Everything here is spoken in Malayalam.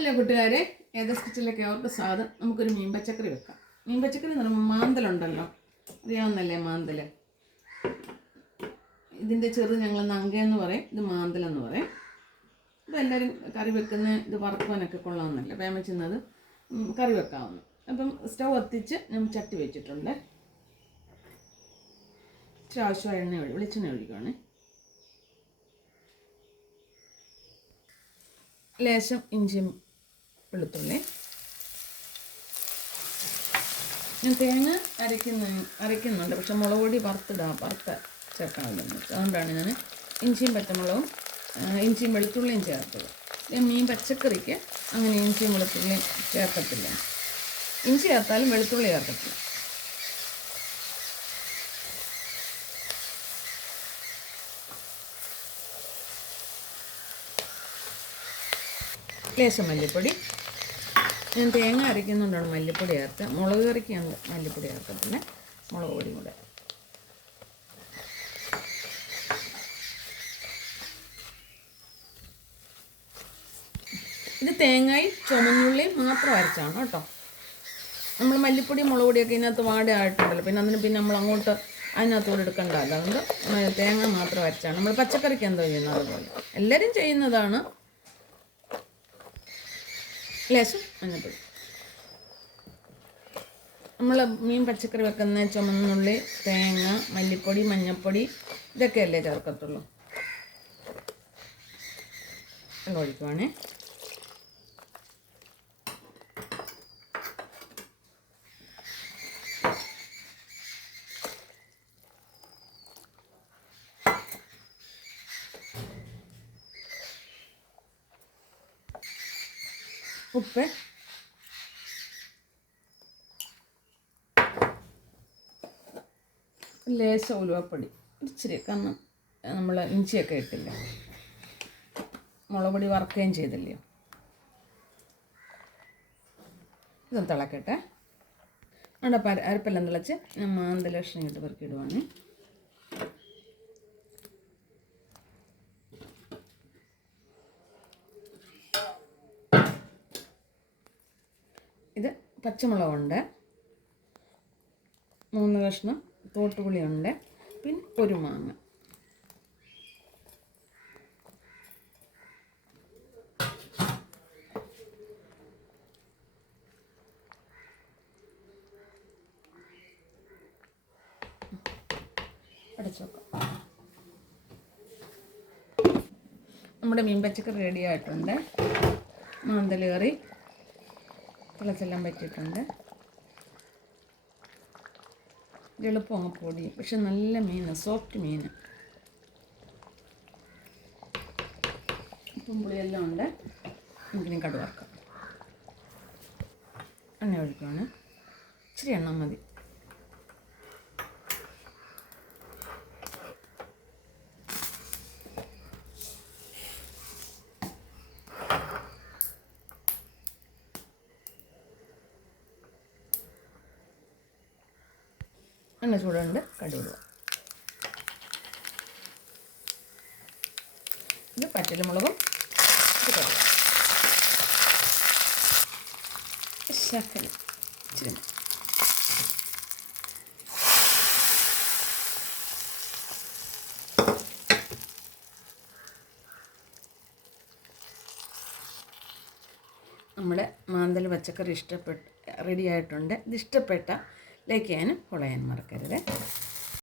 ഹലോ കൂട്ടുകാരെ, ഏതസ് കിച്ചണിലേക്ക് അവർക്ക് സ്വാഗതം. നമുക്കൊരു മീൻ പച്ചക്കറി വെക്കാം. മീൻ പച്ചക്കറി എന്ന് പറയുമ്പോൾ മാന്തലുണ്ടല്ലോ, അറിയാവുന്നല്ലേ മാന്തൽ. ഇതിൻ്റെ ചെറു ഞങ്ങൾ നങ്കയെന്ന് പറയും, ഇത് മാന്തലെന്ന് പറയും. അപ്പോൾ എല്ലാവരും കറി വെക്കുന്ന ഇത് വറുക്കാനൊക്കെ കൊള്ളാമെന്നല്ല വേമച്ചുന്നത് കറി വെക്കാവുന്നു. അപ്പം സ്റ്റൗ കത്തിച്ച് ഞാൻ ചട്ടി വെച്ചിട്ടുണ്ട്. ഇച്ചിരി ആവശ്യമായ വെളിച്ചെണ്ണ ഒഴിക്കുകയാണേ. ലേശം ഇഞ്ചിയും വെളുത്തുള്ളി. ഞാൻ തേങ്ങ അരയ്ക്കുന്നുണ്ട്, പക്ഷെ മുളക് പൊടി വറുത്ത ചേർക്കാനില്ലെന്ന് വെച്ചാൽ അതുകൊണ്ടാണ് ഞാൻ ഇഞ്ചിയും വെളുത്തുള്ളിയും ചേർത്തത്. മീൻ പച്ചക്കറിക്ക് അങ്ങനെ ഇഞ്ചിയും വെളുത്തുള്ളിയും ചേർക്കത്തില്ല. ഇഞ്ചി ചേർത്താലും വെളുത്തുള്ളി ചേർക്കത്തില്ല. ലേശം മല്ലിപ്പൊടി. ഞാൻ തേങ്ങ അരയ്ക്കുന്നുണ്ടാണ് മല്ലിപ്പൊടി ചേർത്ത്. മുളക് കറിക്ക് ഞാൻ മല്ലിപ്പൊടി ചേർക്കത്തില്ല, മുളക് പൊടിയും കൂടെ. ഇത് തേങ്ങയും ചുമന്നുള്ളിയും മാത്രം അരച്ചാണ് കേട്ടോ. നമ്മൾ മല്ലിപ്പൊടി മുളക് പൊടിയൊക്കെ ഇതിനകത്ത് വാടയായിട്ടുണ്ടല്ലോ, പിന്നെ നമ്മൾ അങ്ങോട്ട് അതിനകത്തോടെ എടുക്കണ്ടല്ലോ. അതുകൊണ്ട് തേങ്ങ മാത്രം അരച്ചാണ് നമ്മൾ പച്ചക്കറിക്ക് എന്തോ ചെയ്യുന്നത് അതുപോലെ എല്ലാവരും ചെയ്യുന്നതാണ്. ലേശം മഞ്ഞൾപ്പൊടി. നമ്മൾ മീൻ പച്ചക്കറി വെക്കുന്ന ചുമന്നുള്ളി, തേങ്ങ, മല്ലിപ്പൊടി, മഞ്ഞൾപ്പൊടി ഇതൊക്കെയല്ലേ ചേർക്കത്തുള്ളൂ. വെള്ളം ഒഴിക്കുവാണേ. ഉപ്പ്, ലേശം ഉലുവപ്പൊടി, ഇച്ചിരി. കാരണം നമ്മൾ ഇഞ്ചിയൊക്കെ ഇട്ടില്ല, മുളക് പൊടി വറുക്കുകയും ചെയ്തില്ലയോ. ഇതൊന്ന് തിളക്കട്ടെ. അവിടെ അരപ്പെല്ലാം തിളച്ച് ഞാൻ മാന്തൽ കഷ്ണം ഇട്ട് പെറുക്കിയിടുവാണ്. ഇത് പച്ചമുളകുണ്ട്, 3 കഷ്ണം തോട്ടുപുളിയുണ്ട്, പിന്നെ ഒരു മാങ്ങ. അടച്ചു വെക്കാം. നമ്മുടെ മീൻ പച്ചക്കറി റെഡി ആയിട്ടുണ്ട്. മാന്തൽ കറി തിളച്ചെല്ലാം പറ്റിയിട്ടുണ്ട്. എളുപ്പം അങ്ങ് പൊടിയും, പക്ഷെ നല്ല മീനാണ്, സോഫ്റ്റ് മീൻ. ഉപ്പും പുളിയെല്ലാം ഉണ്ട്. നമുക്കിനി കടുക് വറുക്കാം. എണ്ണ ഒഴിക്കുകയാണ്. ഇച്ചിരി എണ്ണ മതി. എണ്ണ ചൂടുണ്ട്, കടുക് ഇടുക. ഇത് പച്ചമുളകും കടുക് ശകലം ഇച്ചിരി. നമ്മുടെ മാന്തൽ പച്ചക്കറി റെഡി ആയിട്ടുണ്ട്. ഇത് ഇഷ്ടപ്പെട്ട ലൈക്ക് ചെയ്യാനും ഫോളോ ചെയ്യാനും മറക്കരുത്.